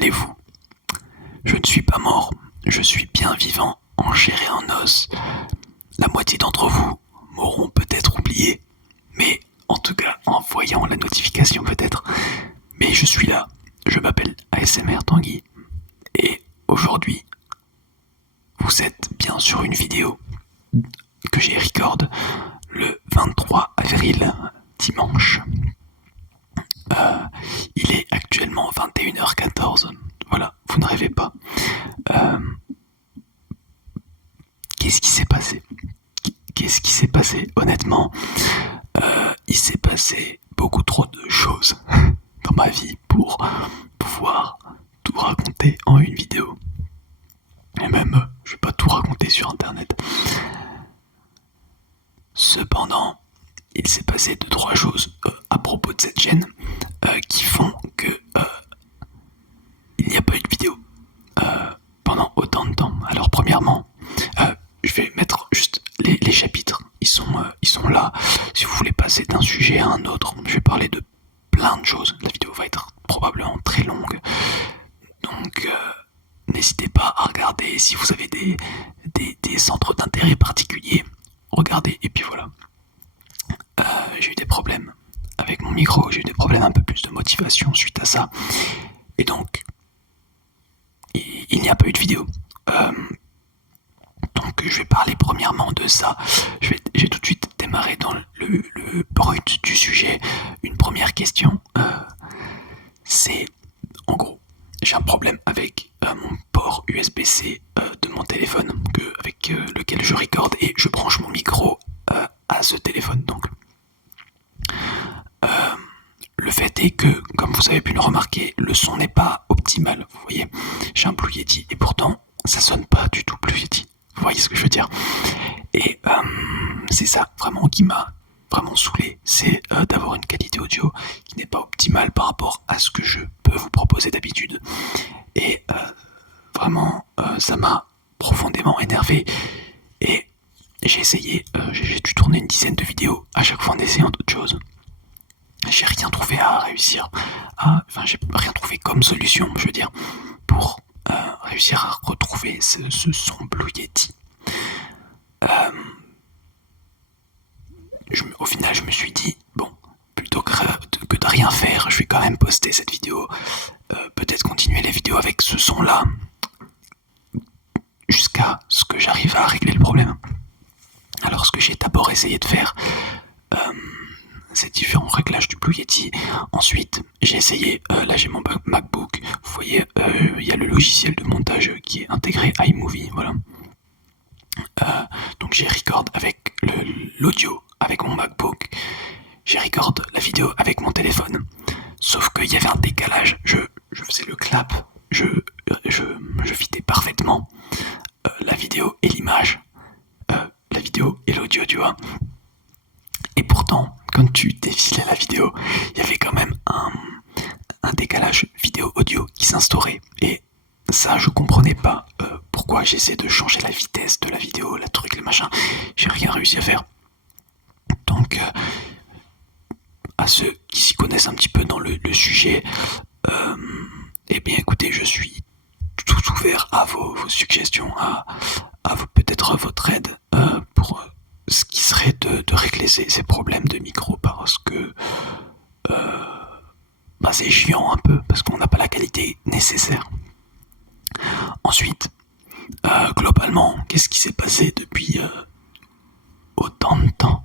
allez-vous? Je ne suis pas mort, je suis bien vivant, en chair et en os. La moitié d'entre vous m'auront peut-être oublié, mais en tout cas en voyant la notification peut-être. Mais je suis là, je m'appelle ASMR Tanguy, et aujourd'hui, vous êtes bien sur une vidéo que j'ai record le 23 avril, dimanche. Il est actuellement 21h14. Voilà, vous ne rêvez pas. Qu'est-ce qui s'est passé? Honnêtement, il s'est passé beaucoup trop de choses dans ma vie pour pouvoir tout raconter en une vidéo. Et même, je vais pas tout raconter sur internet. Cependant, il s'est passé 2-3 choses à propos de cette chaîne qui font que il n'y a pas eu de vidéo pendant autant de temps. Alors premièrement, je vais mettre juste les chapitres, ils sont là. Si vous voulez passer d'un sujet à un autre, je vais parler de plein de choses. La vidéo va être probablement très longue, donc n'hésitez pas à regarder. Si vous avez des centres d'intérêt particuliers, regardez. Et puis voilà. J'ai eu des problèmes avec mon micro, j'ai eu des problèmes, un peu plus de motivation suite à ça, et donc il n'y a pas eu de vidéo. Donc je vais parler premièrement de ça. Je vais tout de suite démarrer dans le brut du sujet. Une première question, c'est en gros, j'ai un problème avec mon port USB-C de mon téléphone avec lequel je record, et je branche mon micro à ce téléphone. Donc le fait est que, comme vous avez pu le remarquer, le son n'est pas optimal. Vous voyez, j'ai un Blue Yeti et pourtant ça sonne pas du tout Blue Yeti. Vous voyez ce que je veux dire? Et c'est ça vraiment qui m'a vraiment saoulé, c'est d'avoir une qualité audio qui n'est pas optimale par rapport à ce que je peux vous proposer d'habitude. Et vraiment, ça m'a profondément énervé. Et j'ai essayé, j'ai dû tourner une dizaine de vidéos, à chaque fois en essayant d'autres choses. J'ai rien trouvé à réussir, j'ai rien trouvé comme solution, je veux dire, pour réussir à retrouver ce son Blue Yeti. Au final, je me suis dit, bon, plutôt que de rien faire, je vais quand même poster cette vidéo, peut-être continuer les vidéos avec ce son-là, jusqu'à ce que j'arrive à régler le problème. Alors, ce que j'ai d'abord essayé de faire, c'est différents réglages du Blue Yeti. Ensuite, j'ai essayé, là j'ai mon MacBook, vous voyez, il y a le logiciel de montage qui est intégré iMovie, voilà. Donc j'ai record avec l'audio avec mon MacBook, j'ai record la vidéo avec mon téléphone, sauf qu'il y avait un décalage, je faisais le clap, je fitais parfaitement la vidéo et l'image, la vidéo et l'audio, tu vois. Et pourtant, quand tu défilais la vidéo, il y avait quand même un décalage vidéo-audio qui s'instaurait. Et ça, je comprenais pas pourquoi j'essaie de changer la vitesse de la vidéo, la truc, le machin. J'ai rien réussi à faire. Donc, à ceux qui s'y connaissent un petit peu dans le sujet, eh bien écoutez, je suis tout ouvert à vos suggestions, à peut-être votre aide pour ce qui serait de régler ces problèmes de micro, parce que c'est chiant un peu, parce qu'on n'a pas la qualité nécessaire. Ensuite, globalement, qu'est-ce qui s'est passé depuis autant de temps?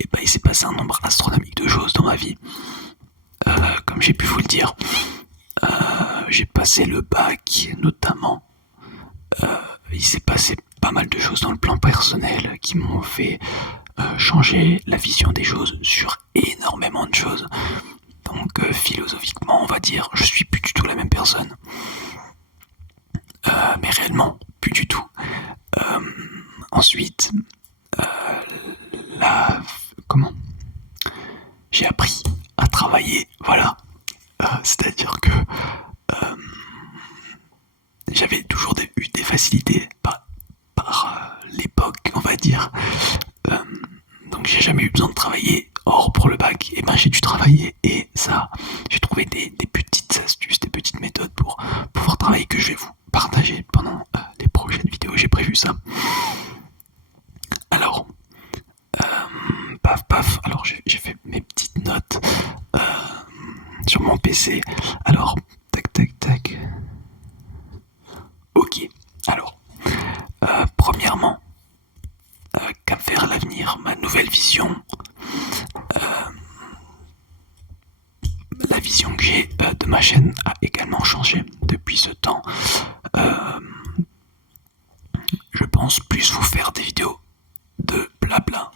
Et il s'est passé un nombre astronomique de choses dans ma vie. Comme j'ai pu vous le dire, j'ai passé le bac notamment. Il s'est passé pas mal de choses dans le plan personnel qui m'ont fait changer la vision des choses sur énormément de choses. Donc philosophiquement, on va dire, je suis plus du tout la même personne. Mais réellement, plus du tout. Ensuite, j'ai appris à travailler, voilà. C'est-à-dire que j'avais toujours eu des facilités par l'époque, on va dire. Donc j'ai jamais eu besoin de travailler Or pour le bac, eh ben, j'ai dû travailler et ça, j'ai trouvé des petites astuces, des petites méthodes pour pouvoir travailler que je vais vous partager pendant les prochaines vidéos. J'ai prévu ça. Alors, paf paf, alors j'ai fait mes petites notes sur mon PC. Alors, tac tac tac. Ok, alors, premièrement, cap vers l'avenir, ma nouvelle vision. La vision que j'ai de ma chaîne a également changé depuis ce temps. Je pense plus vous faire des vidéos de blabla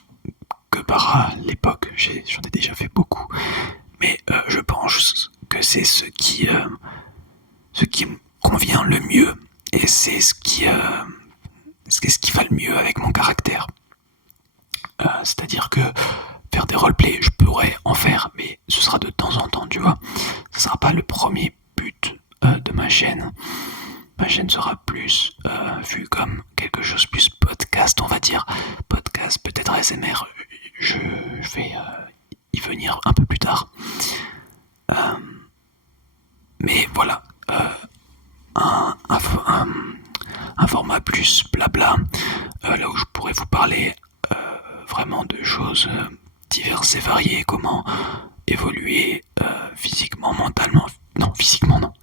que par l'époque. J'en ai déjà fait beaucoup, mais je pense que c'est ce qui me convient le mieux et c'est ce qui va le mieux avec mon caractère. C'est-à-dire que faire des roleplays, je pourrais en faire, mais ce sera de temps en temps, tu vois. Ce sera pas le premier but de ma chaîne. Ma chaîne sera plus vue comme quelque chose plus podcast, on va dire. Podcast, peut-être ASMR, je vais y venir un peu plus tard. Mais voilà, un format plus blabla, là où je pourrais vous parler vraiment de choses diverses et variées, comment évoluer physiquement, mentalement, non, physiquement non,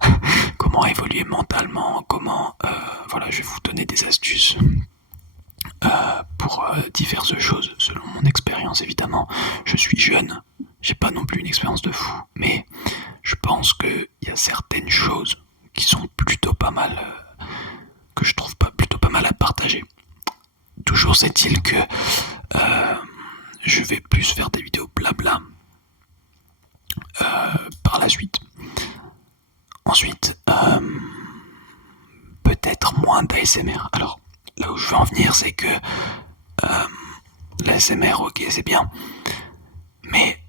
comment évoluer mentalement, comment, voilà, je vais vous donner des astuces pour diverses choses, selon mon expérience évidemment. Je suis jeune, j'ai pas non plus une expérience de fou, mais je pense qu'il y a certaines choses qui sont plutôt pas mal, que je trouve plutôt pas mal à partager. Toujours est-il que je vais plus faire des vidéos blabla par la suite. Ensuite, peut-être moins d'ASMR. Alors, là où je veux en venir, c'est que l'ASMR, ok, c'est bien, mais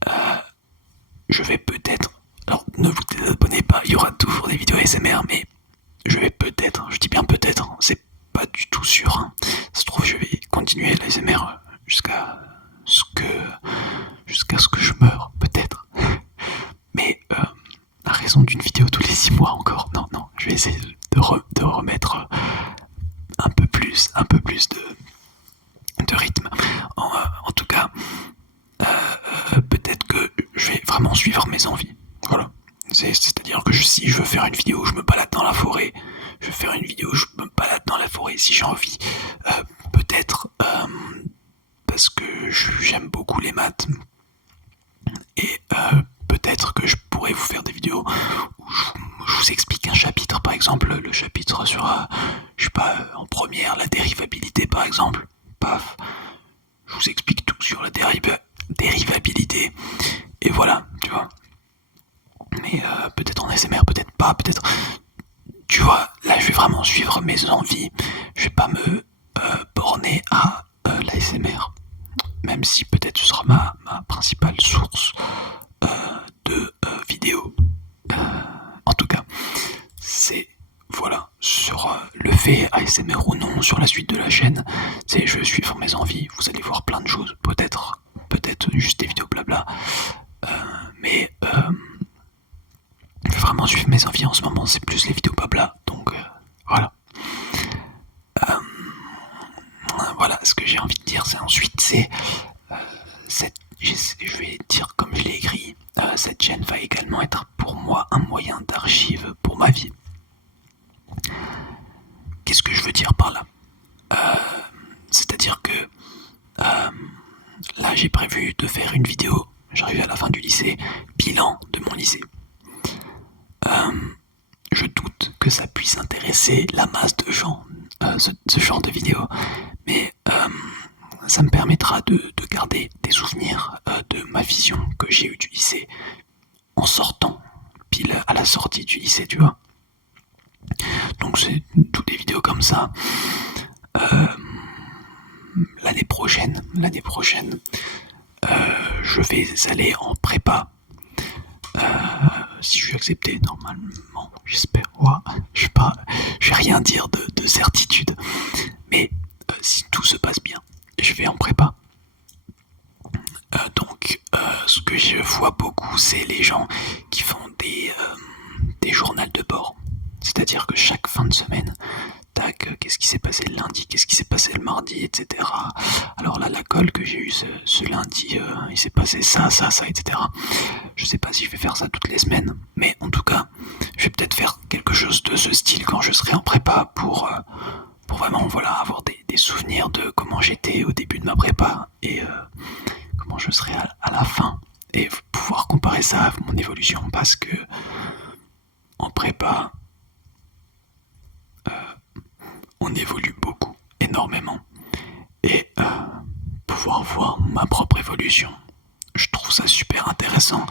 je vais peut-être... Alors, ne vous désabonnez pas, il y aura toujours des vidéos ASMR, mais je vais peut-être, je dis bien peut-être, c'est pas du tout sûr. Ça se trouve, je vais continuer l'ASMR jusqu'à ce que je meure, peut-être. Mais à raison d'une vidéo tous les 6 mois encore. Non, je vais essayer de remettre un peu plus de rythme. En tout cas, peut-être que je vais vraiment suivre mes envies. Voilà. C'est-à-dire que si je veux faire une vidéo où je me balade dans la forêt, je vais faire une vidéo où je me balade dans la forêt si j'ai envie. Peut-être parce que j'aime beaucoup les maths. Et peut-être que je pourrais vous faire des vidéos où je vous explique un chapitre, par exemple, le chapitre sur, je sais pas, en première, la dérivabilité par exemple. Paf, je vous explique tout sur la dérivabilité. Et voilà, tu vois. Mais peut-être en ASMR, peut-être pas, peut-être... Tu vois, là je vais vraiment suivre mes envies. Je vais pas me borner à l'ASMR. Même si peut-être ce sera ma principale source de vidéos. En tout cas, c'est... Voilà, sur le fait ASMR ou non, sur la suite de la chaîne, c'est je vais suivre mes envies. Vous allez voir plein de choses, peut-être juste des vidéos blabla. Mais je vais vraiment suivre mes envies en ce moment, c'est plus les vidéos blabla. Donc voilà. Voilà, ce que j'ai envie de dire, c'est ensuite, je vais dire comme je l'ai écrit, cette chaîne va également être pour moi un moyen d'archive pour ma vie. Qu'est-ce que je veux dire par là? C'est-à-dire que là j'ai prévu de faire une vidéo, j'arrive à la fin du lycée, bilan de mon lycée. Je doute que ça puisse intéresser la masse de gens, ce genre de vidéo, mais ça me permettra de garder des souvenirs de ma vision que j'ai eue du lycée en sortant, pile à la sortie du lycée, tu vois. Donc c'est toutes des vidéos comme ça. L'année prochaine, je vais aller en prépa. Si je suis accepté, normalement, j'espère. Ouais, je vais rien dire de certitude. Mais si tout se passe bien, je vais en prépa. Donc que je vois beaucoup, c'est les gens qui font des journaux de bord. C'est-à-dire que chaque fin de semaine, tac, qu'est-ce qui s'est passé le lundi, qu'est-ce qui s'est passé le mardi, etc. Alors là, la colle que j'ai eue ce lundi, il s'est passé ça, etc. Je sais pas si je vais faire ça toutes les semaines, mais en tout cas, je vais peut-être faire quelque chose de ce style quand je serai en prépa pour vraiment avoir des souvenirs de comment j'étais au début de ma prépa et comment je serai à la fin et pouvoir comparer ça à mon évolution parce que en prépa, on évolue beaucoup, énormément et pouvoir voir ma propre évolution, je trouve ça super intéressant.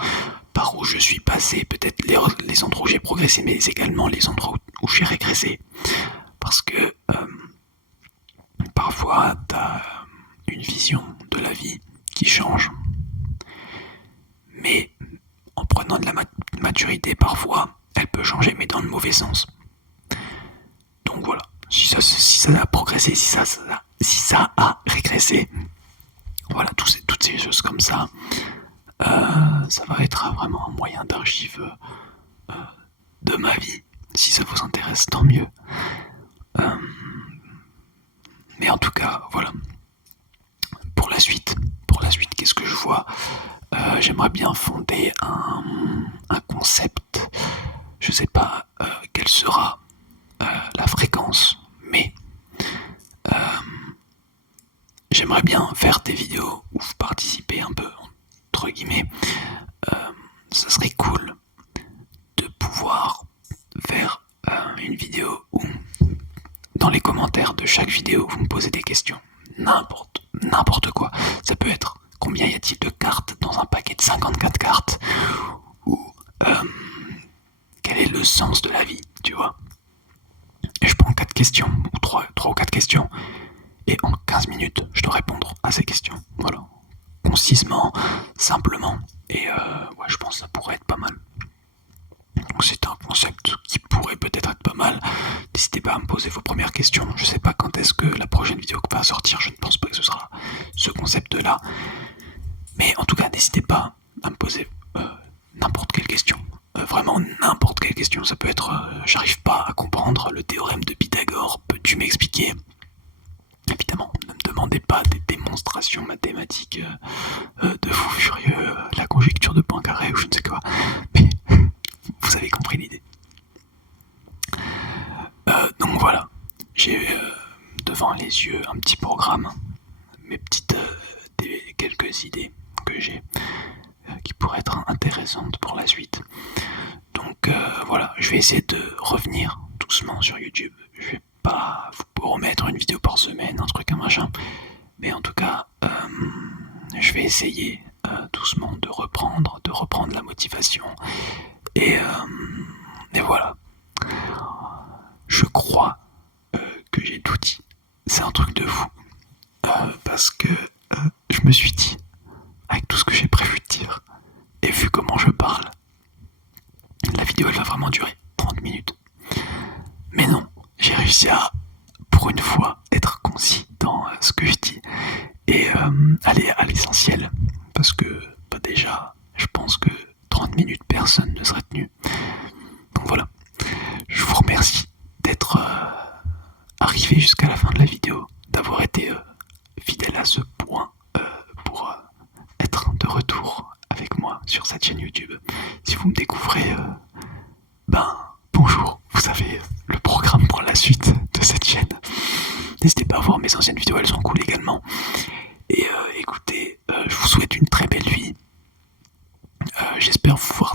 Par où je suis passé, peut-être les endroits où j'ai progressé, mais également les endroits où j'ai régressé. Parce que parfois, t'as une vision de la vie qui change. Mais en prenant de la maturité, parfois, elle peut changer, mais dans le mauvais sens. Donc voilà, si ça a progressé, si ça a régressé, voilà, toutes ces choses comme ça, ça va être vraiment un moyen d'archive de ma vie. Si ça vous intéresse, tant mieux. Mais en tout cas, voilà. Pour la suite, qu'est-ce que je vois ? J'aimerais bien fonder un concept. Je sais pas quelle sera la fréquence, mais j'aimerais bien faire des vidéos où vous participez un peu, entre guillemets. Ça serait cool de pouvoir faire une vidéo où, dans les commentaires de chaque vidéo, vous me posez des questions. N'importe quoi. Ça peut être combien y a-t-il de cartes dans un paquet de 54 cartes, ou quel est le sens de la vie, tu vois. Et je prends 4 questions, ou 3 ou 4 questions, et en 15 minutes, je dois répondre à ces questions. Voilà. Concisement, simplement, et ouais, je pense que ça pourrait être pas mal. Donc c'est un concept qui pourrait peut-être être pas mal. N'hésitez pas à me poser vos premières questions. Je sais pas quand est-ce que la prochaine vidéo va sortir. Je ne pense pas que ce sera ce concept-là. Mais en tout cas, n'hésitez pas à me poser n'importe quelle question. Vraiment n'importe quelle question. Ça peut être j'arrive pas à comprendre le théorème de Pythagore. Peux-tu m'expliquer ? Évidemment, ne me demandez pas des démonstrations mathématiques de fou furieux, la conjecture de Poincaré ou je ne sais quoi. Mais vous avez compris l'idée. Donc voilà, j'ai devant les yeux un petit programme, mes petites quelques idées que j'ai qui pourraient être intéressantes pour la suite. Donc voilà, je vais essayer de revenir doucement sur YouTube. Je vais pas vous remettre une vidéo par semaine, un truc, un machin. Mais en tout cas, je vais essayer doucement de reprendre la motivation. Et voilà. Je crois que j'ai tout dit. C'est un truc de fou. Parce que je me suis dit, avec tout ce que j'ai prévu de dire, et vu comment je parle, la vidéo elle va vraiment durer 30 minutes. Mais non, j'ai réussi à, pour une fois, être concis dans ce que je dis et aller à l'essentiel. Parce que déjà, je pense que 30 minutes, personne ne serait tenu. Donc voilà, je vous remercie d'être arrivé jusqu'à la fin de la vidéo, d'avoir été fidèle à ce point pour être de retour avec moi sur cette chaîne YouTube. Si vous me découvrez, bonjour, vous avez le programme pour la suite de cette chaîne. N'hésitez pas à voir mes anciennes vidéos, elles sont cool également. Et écoutez, je vous souhaite une très belle vie. J'espère vous voir